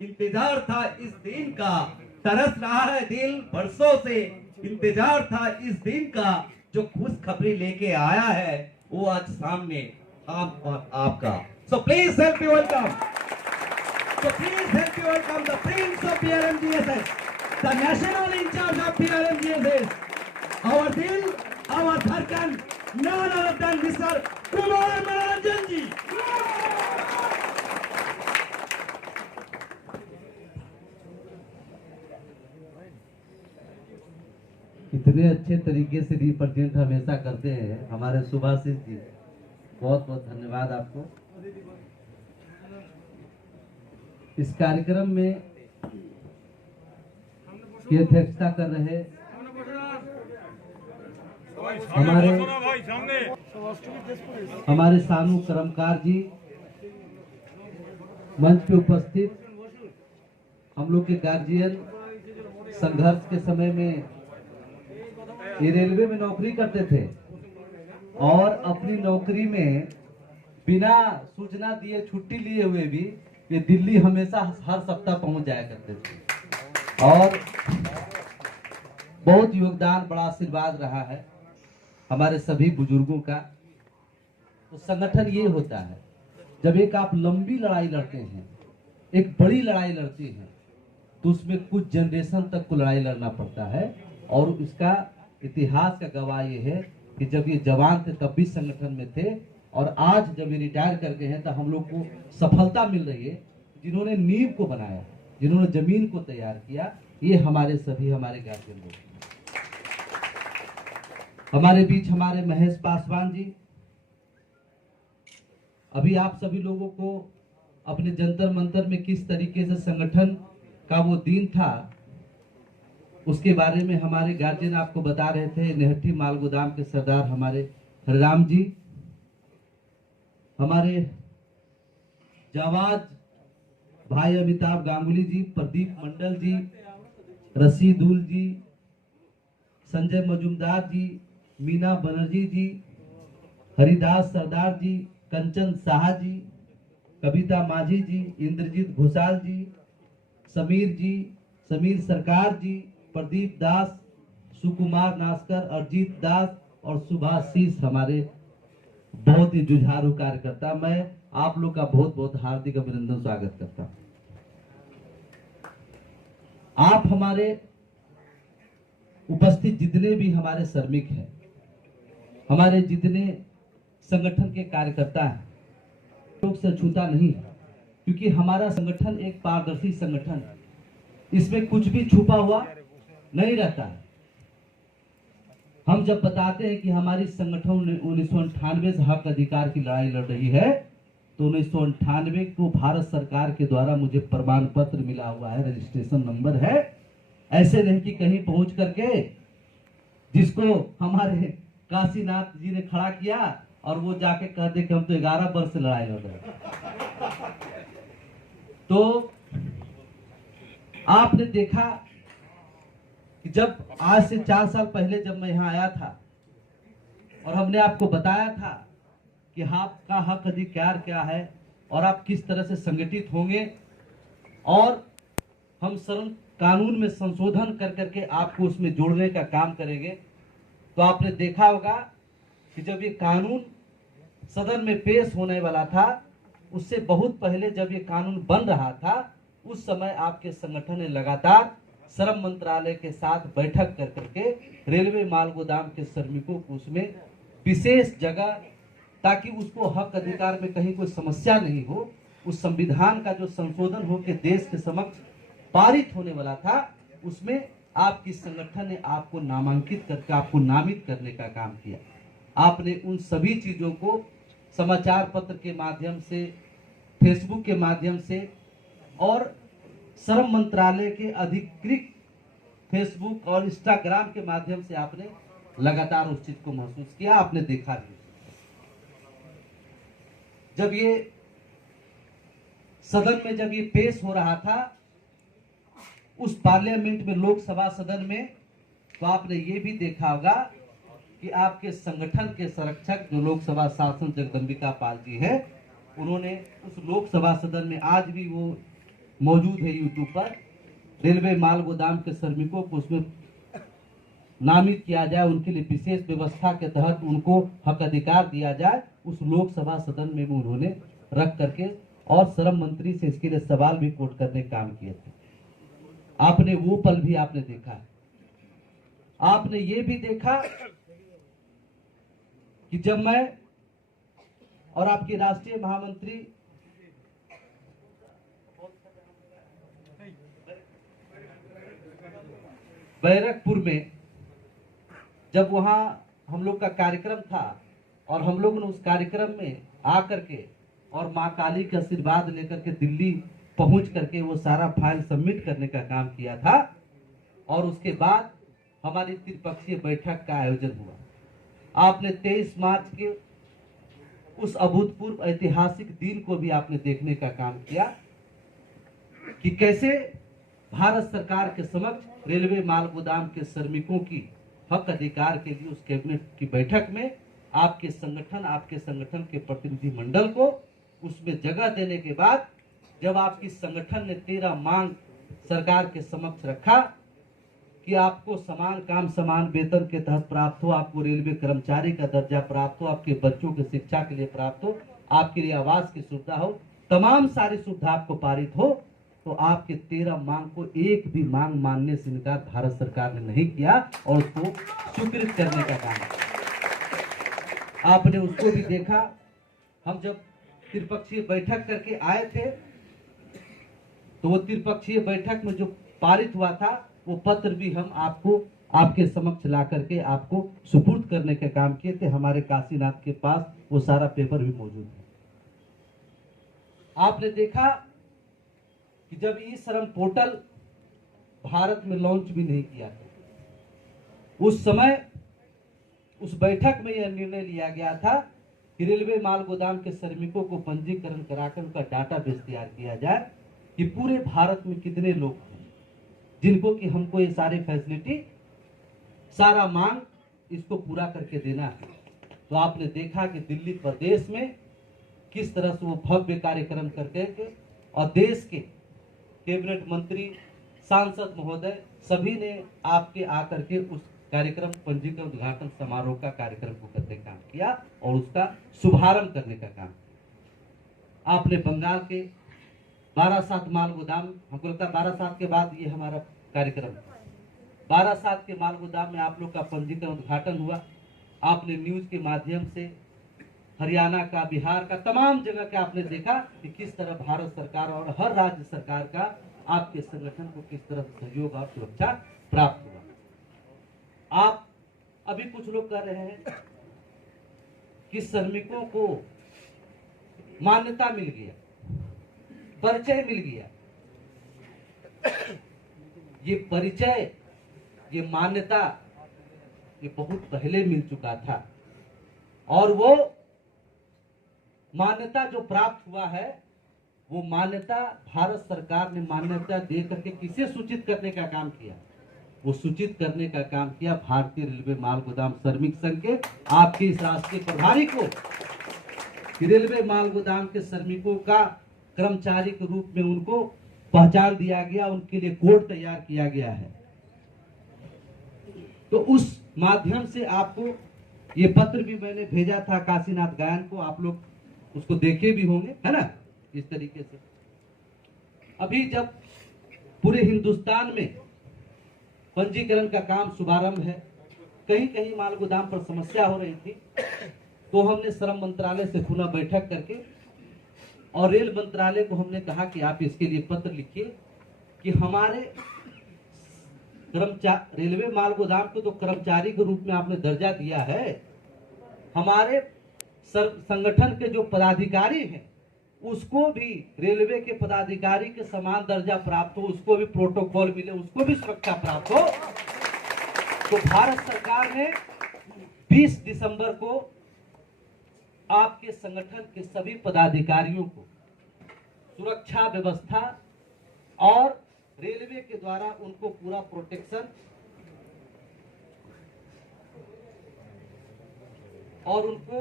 इंतजार था इस दिन का, तरस रहा है दिल बरसों से, इंतजार था इस दिन का, जो खुशखबरी लेके आया है वो आज सामने आप और आपका। So please help you welcome, so please help you welcome the Prince of PRMGSS, the national in charge of PRMGSS, our Dil, our Dharkan, none other than Mr. Kumar Manoranjan ji. इतने अच्छे तरीके से represent हमेशा करते हैं हमारे सुभाषिस जी, बहुत बहुत धन्यवाद आपको। इस कार्यक्रम में की अध्यक्षता कर रहे हमारे सानू कर्मकार जी, मंच पे उपस्थित हम लोग के गार्जियन, संघर्ष के समय में ये रेलवे में नौकरी करते थे और अपनी नौकरी में बिना सूचना दिए छुट्टी लिए हुए भी ये दिल्ली हमेशा हर सप्ताह पहुंच जाया करते थे और बहुत योगदान, बड़ा आशीर्वाद रहा है हमारे सभी बुजुर्गों का। तो संगठन ये होता है, जब एक आप लंबी लड़ाई लड़ते हैं, एक बड़ी लड़ाई लड़ते हैं, तो उसमें कुछ जनरेशन तक को लड़ाई लड़ना पड़ता है। और इसका इतिहास का गवाह ये है कि जब ये जवान थे तब भी संगठन में थे, और आज जब ये रिटायर करके हैं तो हम लोग को सफलता मिल रही है। जिन्होंने नींव को बनाया, जिन्होंने जमीन को तैयार किया, ये हमारे सभी हमारे गार्जियन लोग। हमारे बीच हमारे महेश पासवान जी, अभी आप सभी लोगों को अपने जंतर मंतर में किस तरीके से संगठन का वो दिन था उसके बारे में हमारे गार्जियन आपको बता रहे थे। नेहट्टी माल गोदाम के सरदार हमारे हरिराम जी, हमारे जावाज भाई अमिताभ गांगुली जी, प्रदीप मंडल जी, रशीदुल जी, संजय मजुमदार जी, मीना बनर्जी जी, हरिदास सरदार जी, कंचन शाह जी, कविता माझी जी, इंद्रजीत घोषाल जी, समीर सरकार जी, प्रदीप दास, सुकुमार नास्कर, अरजीत दास और सुभाषिस हमारे बहुत ही जुझारू कार्यकर्ता। मैं आप लोग का बहुत बहुत हार्दिक अभिनंदन स्वागत करता हूं। आप हमारे उपस्थित जितने भी हमारे श्रमिक हैं, हमारे जितने संगठन के कार्यकर्ता हैं, लोग से छूता नहीं, क्योंकि हमारा संगठन एक पारदर्शी संगठन है। इसमें कुछ भी छुपा हुआ नहीं रहता है। हम जब बताते हैं कि हमारी संगठन 1998 से हक अधिकार की लड़ाई लड़ रही है, तो 1998 को भारत सरकार के द्वारा मुझे प्रमाण पत्र मिला हुआ है, रजिस्ट्रेशन नंबर है। ऐसे नहीं कि कहीं पहुंच करके जिसको हमारे काशीनाथ जी ने खड़ा किया और वो जाके कह दे कि हम तो 11 वर्ष से लड़ाई लड़ रहे हैं। तो आपने देखा कि जब आज से 4 साल पहले जब मैं यहाँ आया था और हमने आपको बताया था कि आपका हक अधिकार क्या है और आप किस तरह से संगठित होंगे और हम श्रम कानून में संशोधन कर करके आपको उसमें जोड़ने का काम करेंगे, तो आपने देखा होगा कि जब ये कानून सदन में पेश होने वाला था, उससे बहुत पहले जब ये कानून बन रहा था, उस समय आपके संगठन ने लगातार श्रम मंत्रालय के साथ बैठक कर करके रेलवे माल गोदाम के श्रमिकों को उसमें विशेष जगह, ताकि उसको हक अधिकार में कहीं कोई समस्या नहीं हो, उस संविधान का जो संशोधन हो के देश के समक्ष पारित होने वाला था, उसमें आपकी संगठन ने आपको नामांकित करके आपको नामित करने का काम किया। आपने उन सभी चीजों को समाचार पत्र के माध्यम से, फेसबुक के माध्यम से और श्रम मंत्रालय के अधिकृत फेसबुक और इंस्टाग्राम के माध्यम से आपने लगातार उस चीज को महसूस किया, आपने देखा भी। जब ये सदन में जब ये पेश हो रहा था, उस पार्लियामेंट में, लोकसभा सदन में, तो आपने ये भी देखा होगा कि आपके संगठन के संरक्षक जो लोकसभा शासन जगदम्बिका पाल जी है, उन्होंने उस लोकसभा सदन में आज भी वो मौजूद है यूट्यूब पर। रेलवे माल गोदाम के श्रमिकों को उसमें नामित किया जाए, उनके लिए विशेष व्यवस्था के तहत उनको हक अधिकार दिया जाए। उस लोकसभा सदन में भी उन्होंने रख करके और श्रम मंत्री से इसके लिए सवाल भी कोर्ट करने का काम किए थे। आपने वो पल भी आपने देखा है। आपने ये भी देखा कि जब मैं और आपके राष्ट्रीय महामंत्री बैरकपुर में जब वहां हम लोग का कार्यक्रम था और हम लोग ने उस कार्यक्रम में आकर के और मां काली का आशीर्वाद लेकर के दिल्ली पहुंच करके वो सारा फाइल सबमिट करने का काम किया था, और उसके बाद हमारी त्रिपक्षीय बैठक का आयोजन हुआ। आपने 23 मार्च के उस अभूतपूर्व ऐतिहासिक दिन को भी आपने देखने का काम किया कि कैसे भारत सरकार के समक्ष रेलवे माल गोदाम के श्रमिकों की हक अधिकार के लिए उस कैबिनेट की बैठक में आपके संगठन के प्रतिनिधि मंडल को उसमें जगह देने के बाद जब आपकी संगठन ने 13 मांग सरकार के समक्ष रखा कि आपको समान काम समान वेतन के तहत प्राप्त हो, आपको रेलवे कर्मचारी का दर्जा प्राप्त हो, आपके बच्चों की शिक्षा के लिए प्राप्त हो, आपके लिए आवास की सुविधा हो, तमाम सारी सुविधा आपको पारित हो, तो आपके 13 मांग को एक भी मांग मानने से इनकार भारत सरकार ने नहीं किया और उसको स्वीकृत करने का काम किया। आपने उसको भी देखा। हम जब त्रिपक्षीय बैठक करके आए थे तो वो त्रिपक्षीय बैठक में जो पारित हुआ था वो पत्र भी हम आपको आपके समक्ष ला करके आपको सुपुर्द करने का काम किए थे। हमारे काशीनाथ के पास वो सारा पेपर भी मौजूद है। आपने देखा कि जब ई श्रम पोर्टल भारत में लॉन्च भी नहीं किया था, उस समय उस बैठक में यह निर्णय लिया गया था कि रेलवे माल गोदाम के श्रमिकों को पंजीकरण कराकर उनका डाटाबेस तैयार किया जाए कि पूरे भारत में कितने लोग हैं जिनको कि हमको ये सारी फैसिलिटी सारा मांग इसको पूरा करके देना है। तो आपने देखा कि दिल्ली प्रदेश में किस तरह से वो भव्य कार्यक्रम करके और देश के कैबिनेट मंत्री, सांसद महोदय सभी ने आपके आकर के उस कार्यक्रम पंजीकरण उद्घाटन समारोह का कार्यक्रम को करने का काम किया और उसका शुभारंभ करने का काम। आपने बंगाल के 12/7 माल गोदाम, हमको लगता है 12/7 के बाद ये हमारा कार्यक्रम 12/7 के माल गोदाम में आप लोग का पंजीकरण उद्घाटन हुआ। आपने न्यूज के माध्यम से हरियाणा का, बिहार का, तमाम जगह का आपने देखा कि किस तरह भारत सरकार और हर राज्य सरकार का आपके संगठन को किस तरह सहयोग और सुरक्षा प्राप्त हुआ। आप अभी कुछ लोग कह रहे हैं कि श्रमिकों को मान्यता मिल गया, परिचय मिल गया। ये परिचय, ये मान्यता ये बहुत पहले मिल चुका था और वो मान्यता जो प्राप्त हुआ है वो मान्यता भारत सरकार ने मान्यता दे करके किसे सूचित करने का काम किया? वो सूचित करने का काम किया भारतीय रेलवे माल गोदाम श्रमिक संघ के आपके इस राष्ट्रीय प्रभारी को कि रेलवे माल गोदाम के श्रमिकों का कर्मचारी के रूप में उनको पहचान दिया गया, उनके लिए कोड तैयार किया गया है। तो उस माध्यम से आपको ये पत्र भी मैंने भेजा था काशीनाथ गायन को, आप लोग उसको देखे भी होंगे, है ना। इस तरीके से अभी जब पूरे हिंदुस्तान में पंजीकरण का काम शुभारंभ है, कहीं कहीं माल गोदाम पर समस्या हो रही थी, तो हमने श्रम मंत्रालय से पुनः बैठक करके और रेल मंत्रालय को हमने कहा कि आप इसके लिए पत्र लिखिए कि हमारे रेलवे माल गोदाम को तो कर्मचारी के रूप में आपने दर्जा दिया है, हमारे संगठन के जो पदाधिकारी हैं उसको भी रेलवे के पदाधिकारी के समान दर्जा प्राप्त हो, उसको भी प्रोटोकॉल मिले, उसको भी सुरक्षा प्राप्त हो। तो भारत सरकार ने 20 दिसंबर को आपके संगठन के सभी पदाधिकारियों को सुरक्षा व्यवस्था और रेलवे के द्वारा उनको पूरा प्रोटेक्शन और उनको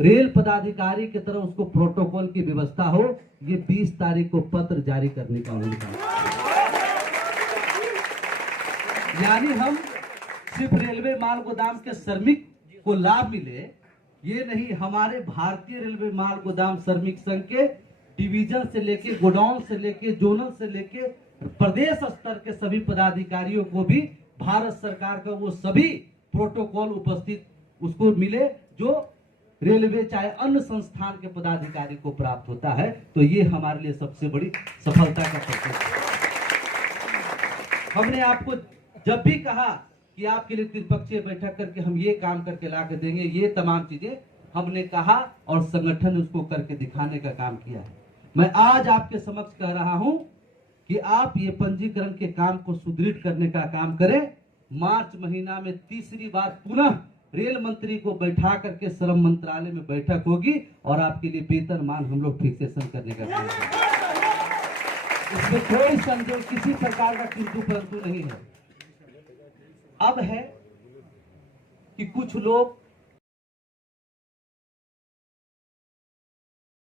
रेल पदाधिकारी की तरह उसको प्रोटोकॉल की व्यवस्था हो, ये 20 तारीख को पत्र जारी करने का उन्होंने कहा। यानी हम सिर्फ रेलवे माल गोदाम के श्रमिक को लाभ मिले ये नहीं, हमारे भारतीय रेलवे माल गोदाम श्रमिक संघ के डिवीजन से लेके गोडाउन से लेके जोनल से लेके प्रदेश स्तर के सभी पदाधिकारियों को भी भारत सरकार का वो सभी प्रोटोकॉल उपस्थित उसको मिले जो रेलवे चाहे अन्य संस्थान के पदाधिकारी को प्राप्त होता है। तो ये हमारे लिए सबसे बड़ी सफलता का प्रतीक है। हमने आपको जब भी कहा कि आपके लिए त्रिपक्षीय बैठक करके हम ये काम करके ला के देंगे, ये तमाम चीजें हमने कहा और संगठन ने उसको करके दिखाने का काम किया है। मैं आज आपके समक्ष कह रहा हूं कि आप ये पंजीकरण के काम को सुदृढ़ करने का काम करें। मार्च महीना में तीसरी बार पुनः रेल मंत्री को बैठा करके श्रम मंत्रालय में बैठक होगी और आपके लिए वेतनमान हम लोग फिक्सेशन करने का काम करेंगे। इसमें कोई संदेह किसी प्रकार का किंतु परंतु नहीं है। अब है कि कुछ लोग